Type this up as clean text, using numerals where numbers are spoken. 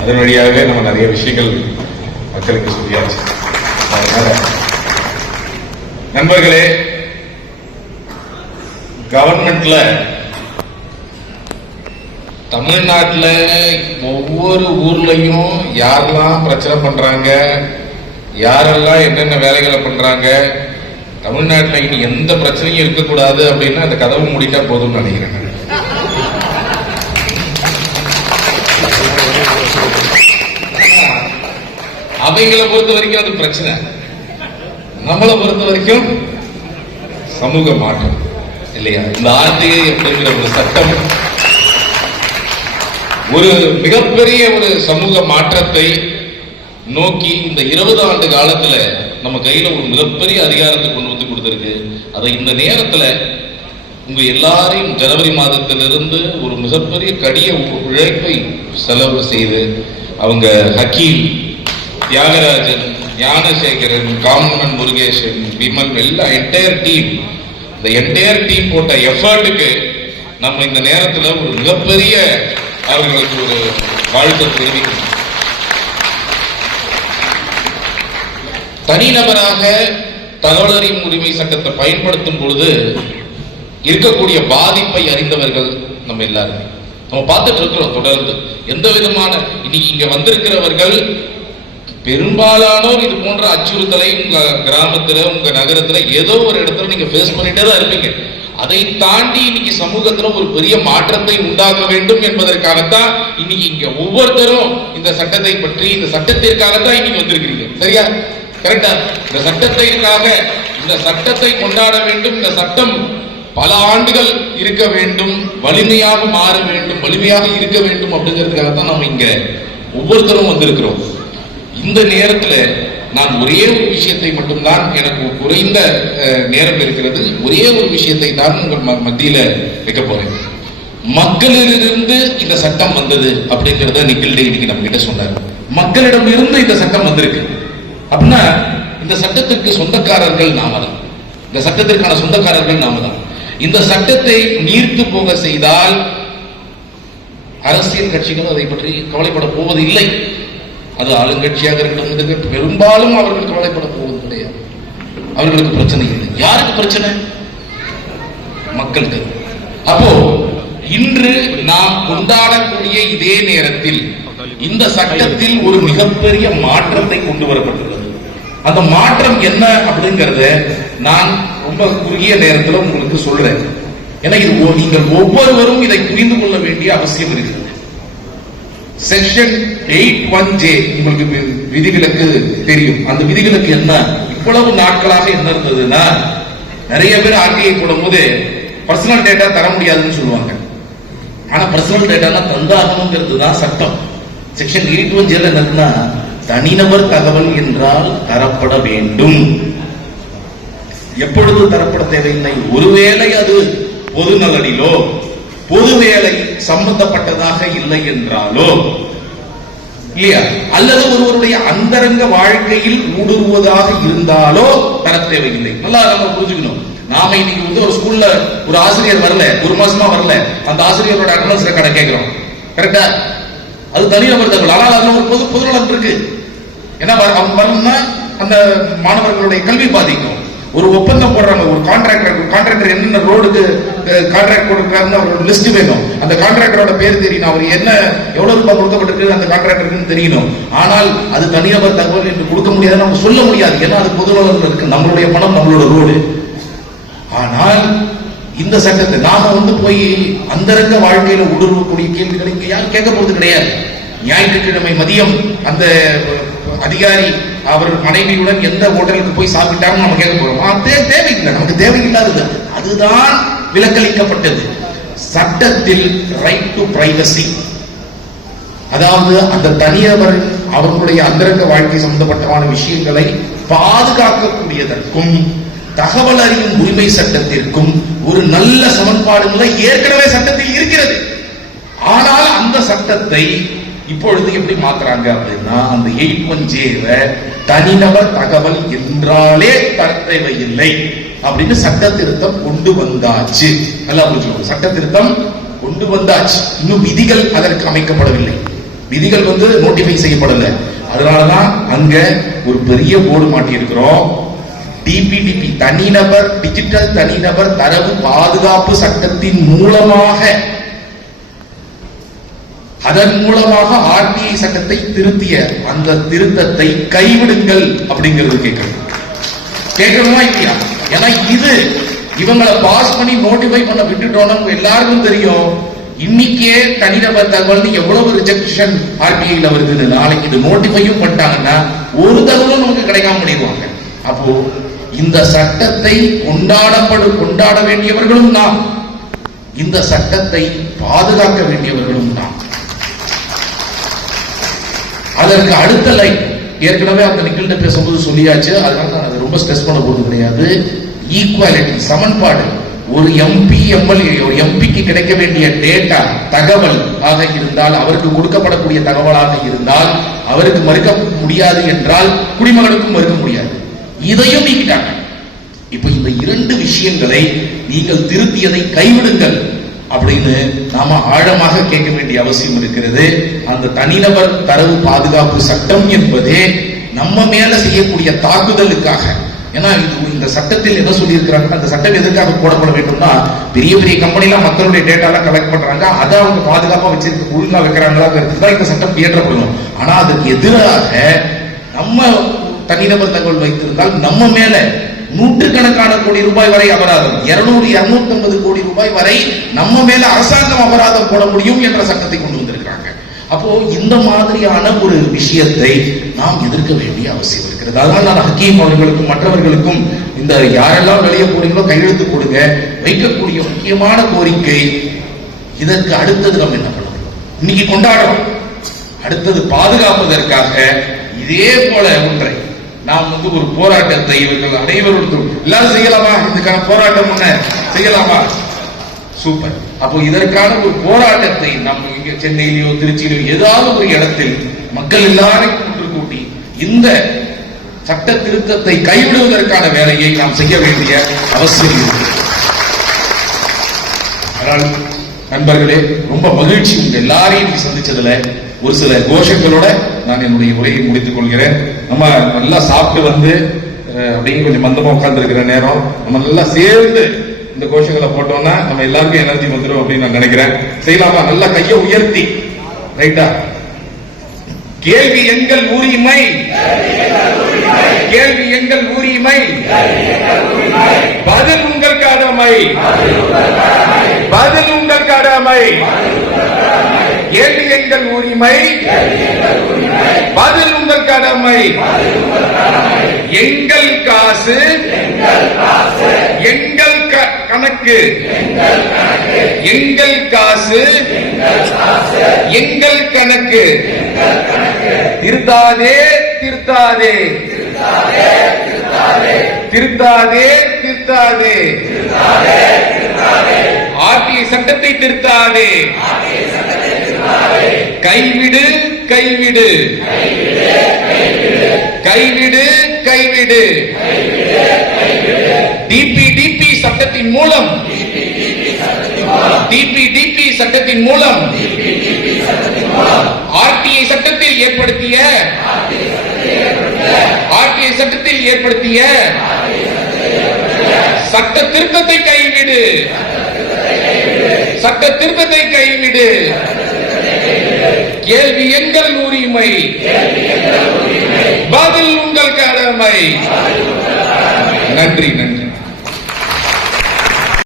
அதன் வழியாகவே நம்ம நிறைய விஷயங்கள் மக்களுக்கு சொல்லியாச்சு. அதனால நண்பர்களே, கவர்மெண்ட்ல தமிழ்நாட்டில் ஒவ்வொரு ஊர்லயும் யாரெல்லாம் பிரச்சனை பண்றாங்க, யாரெல்லாம் என்னென்ன வேலைகளை பண்றாங்க, தமிழ்நாட்டில் இனி எந்த பிரச்சனையும் இருக்கக்கூடாது அப்படின்னா அந்த கதவு மூடிட்டா போதும்னு நினைக்கிறேன். அவங்களை பொறுத்த வரைக்கும் அது பிரச்சனை, நம்மளை பொறுத்த வரைக்கும் சமூக மாற்றம் இல்லையா? இந்த ஆர்டிஐ அப்படிங்கிற ஒரு சட்டம் ஒரு மிகப்பெரிய ஒரு சமூக மாற்றத்தை நோக்கி இந்த 20 ஆண்டு காலத்துல நம்ம கையில ஒரு மிகப்பெரிய அதிகாரத்தை கொண்டு வந்து கொடுத்திருக்கு. அதை இந்த நேரத்துல உங்க எல்லாரையும் ஜனவரி மாதத்திலிருந்து ஒரு மிகப்பெரிய கடிய உழைப்பை செலவு செய்து அவங்க ஹக்கீம், தியாகராஜன், ஞானசேகரன், காமன் முருகேசன், விமல், எல்லா என்டையர் டீம் போட்ட எஃபர்ட்டுக்கு நம்ம இந்த நேரத்தில் ஒரு மிகப்பெரிய அவர்களுக்கு ஒரு வாழ்த்து தெரிவிக்கணும். தனிநபராக தகவல் அறியும் உரிமை சட்டத்தை பயன்படுத்தும் பொழுது இருக்கக்கூடிய பாதிப்பை அறிந்தவர்கள் நம்ம எல்லாருமே நம்ம பார்த்துட்டு இருக்கிறோம். தொடர்ந்து எந்த விதமான இன்னைக்கு இங்க வந்திருக்கிறவர்கள் பெரும்பாலானோர் இது போன்ற அச்சுறுத்தலை உங்க கிராமத்துல, உங்க நகரத்துல ஏதோ ஒரு இடத்துல நீங்க ஃபேஸ் பண்ணிட்டே தான் இருப்பீங்க. அதை தாண்டி இன்னைக்கு சமூகத்துல ஒரு பெரிய மாற்றத்தை உண்டாக்க வேண்டும் என்பதற்காகத்தான் இன்னைக்கு இங்க ஒவ்வொருத்தரும் இந்த சட்டத்தை பற்றி, இந்த சட்டத்திற்காகத்தான் இன்னைக்கு வந்திருக்கிறீங்க. சரியா? கரெக்டா? இந்த சட்டத்தை கொண்டாட வேண்டும். இந்த சட்டம் பல ஆண்டுகள் இருக்க வேண்டும், வலிமையாக மாற வேண்டும், வலிமையாக இருக்க வேண்டும் அப்படிங்கிறதுக்காகத்தான் நம்ம இங்க ஒவ்வொருத்தரும் வந்திருக்கிறோம். இந்த நேரத்துல நான் ஒரே ஒரு விஷயத்தை மட்டும்தான், எனக்கு குறைந்த நேரம் இருக்கிறது, ஒரே ஒரு விஷயத்தை தான் உங்கள் மத்தியில வைக்க போறேன். மக்களிலிருந்து இந்த சட்டம் வந்தது அப்படிங்கிறத நிக்கில் டே இன்னைக்கு நம்ம கிட்ட சொன்னார். மக்களிடம் இருந்து இந்த சட்டம் வந்திருக்கு அப்படின்னா இந்த சட்டத்திற்கு சொந்தக்காரர்கள் நாம தான். இந்த சட்டத்திற்கான சொந்தக்காரர்கள் நாம தான். இந்த சட்டத்தை நீர்த்து போக செய்தால் அரசியல் கட்சிகள் அதை பற்றி கவலைப்பட போவது இல்லை. அது ஆளுங்கட்சியாக இருக்கட்டும், பெரும்பாலும் அவர்கள் கவலைப்பட போவது கிடையாது. அவர்களுக்கு பிரச்சனை இல்லை. யாருக்கு பிரச்சனை? மக்களுக்கு. அப்போ இன்று நாம் கொண்டாடக்கூடிய இதே நேரத்தில் இந்த சட்டத்தில் ஒரு மிகப்பெரிய மாற்றத்தை கொண்டு வரப்பட்டுள்ளது. அந்த மாற்றம் என்ன அப்படிங்கறத நான் ரொம்ப குறுகிய நேரத்தில் உங்களுக்கு சொல்றேன். ஏன்னா இது நீங்கள் ஒவ்வொருவரும் இதை புரிந்து கொள்ள வேண்டிய அவசியம் இருக்கிறது. செக்ஷன் 81J உங்களுக்கு விதிவிலக்கு தெரியும். அந்த விதிவிலக்கு என்ன? இவ்வளவு நாட்களாக என்ன இருந்ததுன்னா, நிறைய பேர் ஆர்டிஐ போடும்போது பர்சனல் டேட்டா தர முடியாதுன்னு சொல்லுவாங்க. ஆனா பர்சனல் டேட்டா தந்தாகணுங்கிறது தான் சட்டம். செக்ஷன் 81J என்னன்னா, தனிநபர் தகவல் என்றால் தரப்பட வேண்டும். எப்பொழுது தரப்பட தேவையில்லை? ஒருவேளை அது பொது நலனிலோ பொது வேலை சம்பந்தப்பட்டதாக இல்லை என்றாலோ, இல்லையா, அல்லது ஒருவருடைய அந்தரங்க வாழ்க்கையில் ஊடுருவதாக இருந்தாலோ தர தேவையில்லை. நல்லா நம்ம புரிஞ்சுக்கணும். நாம இன்னைக்கு வந்து ஒரு ஸ்கூல்ல ஒரு ஆசிரியர் வரல, ஒரு மாசமா வரல, அந்த ஆசிரியரோட அட்டெண்டன்ஸ் ரெக்கார்டை கேட்கிறோம். கரெக்டா? அது தனிநபர் தகவல். ஆனால் அதுல ஒரு பொது நலன் இருக்கு. ஏன்னா அவங்க வரணும்னா அந்த மாணவர்களுடைய கல்வி பாதிக்கும். ஒரு ஒப்பந்தம் போடுறாங்க, ஒரு கான்ட்ராக்டர் என்னென்ன ரோடுக்கு கான்ட்ராக்ட் கொடுக்கிறாருன்னு அவரோட லிஸ்ட் வேணும். அந்த கான்ட்ராக்டரோட பேர் தெரியணும், அவர் என்ன எவ்வளவு ரூபாய் கொடுக்கப்பட்டிருக்கு அந்த கான்ட்ராக்டருக்கு தெரியணும். ஆனால் அது தனிநபர் தகவல் என்று கொடுக்க முடியாது, நம்ம சொல்ல முடியாது. ஏன்னா அது பொதுநலன் இருக்கு, நம்மளுடைய பணம், நம்மளோட ரோடு. ஆனால் இந்த சட்டத்தை நாம வந்து போய் அந்தரங்க வாழ்க்கையில ஊடுருவக்கூடிய கேள்விகளை இங்க யாரும் கேட்க போறது கிடையாது. ஞாயிற்றுக்கிழமை மதியம் அந்த அதிகாரி அவர் மனைவியுடன் எந்த ஹோட்டலுக்கு போய் சாப்பிட்டாலும் நம்ம கேட்க போறோம். தேவையில்லை, நமக்கு தேவையில்லாதது. அதுதான் விலக்களிக்கப்பட்டது. சட்டத்தில் ரைட் டு பிரைவசி, அதாவது அந்த தனியவர் அவர்களுடைய அந்தரங்க வாழ்க்கை சம்பந்தப்பட்டமான விஷயங்களை பாதுகாக்கக்கூடியதற்கும் தகவல் அறியும் உரிமை சட்டத்திற்கும் ஒரு நல்ல சமன்பாடுகளை ஏற்கனவே சட்டத்தில் இருக்கிறது. ஆனால் அந்த சட்டத்தை இப்பொழுது எப்படி மாத்துறாங்க அப்படின்னா, அந்த 81J தனிநபர் தகவல் என்றாலே தர தேவையில்லை அப்படின்னு சட்ட திருத்தம் கொண்டு வந்தாச்சு. நல்லா புரிஞ்சுக்கணும், சட்ட திருத்தம் கொண்டு வந்தாச்சு. இன்னும் விதிகள் அதற்கு அமைக்கப்படவில்லை. விதிகள் நோட்டிஃபை செய்யப்படல. அதனாலதான் அங்க ஒரு பெரிய போர்டு மாட்டி இருக்கிறோம். டிபிடிபி தனிநபர் டிஜிட்டல் தனிநபர் தரவு பாதுகாப்பு சட்டத்தின் மூலமாக, அதன் மூலமாக ஆர்டிஐ சட்டத்தை திருத்திய அந்த திருத்தத்தை கைவிடுங்கள் அப்படிங்கிறது கேட்கணுமா இல்லையா? ஏன்னா இது இவங்களை பாஸ் பண்ணி நோட்டிஃபை பண்ண விட்டுட்டோம்னா எல்லாருக்கும் தெரியும் இன்னைக்கே தனிநபர் தகவல் எவ்வளவு ரிஜெக்ஷன் ஆர்டிஐல வருது. நாளைக்கு இது நோட்டிஃபையும் பண்ணிட்டாங்கன்னா ஒரு தகவலும் நமக்கு கிடைக்காம பண்ணிடுவாங்க. அப்போ இந்த சட்டத்தை கொண்டாட வேண்டியவர்களும் நாம், இந்த சட்டத்தை பாதுகாக்க வேண்டியவர்களும் நாம். அதற்கு அடுத்த லைன் ஏற்கனவே அந்த நிகழ்ந்த பேசும்போது சொல்லியாச்சு, அதனால நான் அதை ரொம்ப ஸ்ட்ரெஸ் பண்ண போறது கிடையாது. ஈக்குவாலிட்டி, சமன்பாடு. ஒரு எம்பி எம்எல்ஏ, ஒரு எம்பிக்கு கிடைக்க வேண்டிய டேட்டா தகவல் ஆக இருந்தால், அவருக்கு கொடுக்கப்படக்கூடிய தகவலாக இருந்தால் அவருக்கு மறுக்க முடியாது என்றால் குடிமகனுக்கும் மறுக்க முடியாது. இதையும் நீக்கிட்டாங்க. இப்ப இந்த இரண்டு விஷயங்களை நீங்கள் திருத்தியதை கைவிடுங்கள் அப்படின்னு நாம ஆழமாக கேட்க வேண்டிய அவசியம் இருக்கிறது. அந்த தனிநபர் தரவு பாதுகாப்பு சட்டம் என்பதே நம்ம மேல செய்யக்கூடிய தாக்குதலுக்காக. ஏன்னா இந்த சட்டத்தில் என்ன சொல்லி இருக்கிறாங்க, அந்த சட்டம் எதற்காக போடப்பட வேண்டும்னா, பெரிய பெரிய கம்பெனிலாம் மக்களுடைய டேட்டாலாம் கலெக்ட் பண்றாங்க, அதை அவங்க பாதுகாப்பா வச்சிருக்க ஒழுங்கா வைக்கிறாங்களா தான் இந்த சட்டம் இயற்றப்படணும். ஆனா அதுக்கு எதிராக நம்ம தனிநபர் தகவல் வைத்திருந்தால் நம்ம மேல நூற்றுக்கணக்கான கோடி ரூபாய் வரை அபராதம், 200-250 கோடி ரூபாய் வரை நம்ம மேல அரசாங்கம் அபராதம் போட முடியும் என்ற சட்டத்தை கொண்டு வந்திருக்கிறாங்க. அப்போ இந்த மாதிரியான ஒரு விஷயத்தை நாம் எதிர்க்க வேண்டிய அவசியம் இருக்கிறது. அதனால நான் ஹக்கீம் அவர்களுக்கும் மற்றவர்களுக்கும் இந்த யாரெல்லாம் வெளியே போறீங்களோ கையெழுத்து போடுங்க. வைக்கக்கூடிய முக்கியமான கோரிக்கை, இதற்கு அடுத்தது நம்ம என்ன பண்ணணும்? இன்னைக்கு கொண்டாடுறோம், அடுத்தது பாதுகாப்பதற்காக இதே போல ஒன்றை நாம் ஒரு போராட்டத்தை இவர்கள் அனைவரும் எல்லாரும் செய்யலாமா? இதுக்கான போராட்டம் செய்யலாமா? சூப்பர். அப்போ இதற்கான ஒரு போராட்டத்தை நம்ம இங்க சென்னையிலயோ திருச்சியிலோ ஏதாவது ஒரு இடத்தில் மக்கள் எல்லாரையும் ஒன்று கூட்டி இந்த சட்ட திருத்தத்தை கைவிடுவதற்கான வேலையை நாம் செய்ய வேண்டிய அவசியம் இருக்கிறது. ஆனால் நண்பர்களே, ரொம்ப மகிழ்ச்சி உங்க எல்லாரையும் சந்திச்சதுல. ஒரு சில கோஷங்களோட நான் என்னுடைய உரையை முடித்துக் கொள்கிறேன். நம்ம நல்லா சாப்பிட்டு அப்படியே கொஞ்சம் மந்தமா உட்கார்ந்து இருக்கிற நேரம், நம்ம நல்லா சேர்ந்து இந்த கோஷங்களை போட்டோம்னா நம்ம எல்லாருக்கும் எனர்ஜி வந்துடும் அப்படின்னு நான் நினைக்கிறேன். செய்யலாமா? நல்லா கையை உயர்த்தி, ரைட்டா? கேள்வி எங்கள் உரிமை, கேள்வி எங்கள் உரிமை, பதில் உங்கள் கடமை, பதில் உங்கள் கடமை. கேள்வி எங்கள் உரிமை, பதில் உங்கள் கடமை. எங்கள் காசு, எங்கள் கணக்கு, எங்கள் காசு, எங்கள் கணக்கு. திருத்தாதே, திருத்தாதே, திருத்தாதே, திருத்தாதே. ஆர்டிஐ சட்டத்தை திருத்தாதே. கைவிடு, கைவிடு, கைவிடு, கைவிடு. டிபிடிபி சட்டத்தின் மூலம், டிபிடிபி சட்டத்தின் மூலம் ஆர்டிஐ சட்டத்தில் ஏற்படுத்திய, ஆர்டிஐ சட்டத்தில் ஏற்படுத்திய சட்ட திருத்தத்தை கைவிடு, சட்ட திருத்தத்தை கைவிடு. கேள்வி எங்கள் உரிமை, பதில் உங்கள் கடமை. நன்றி, நன்றி.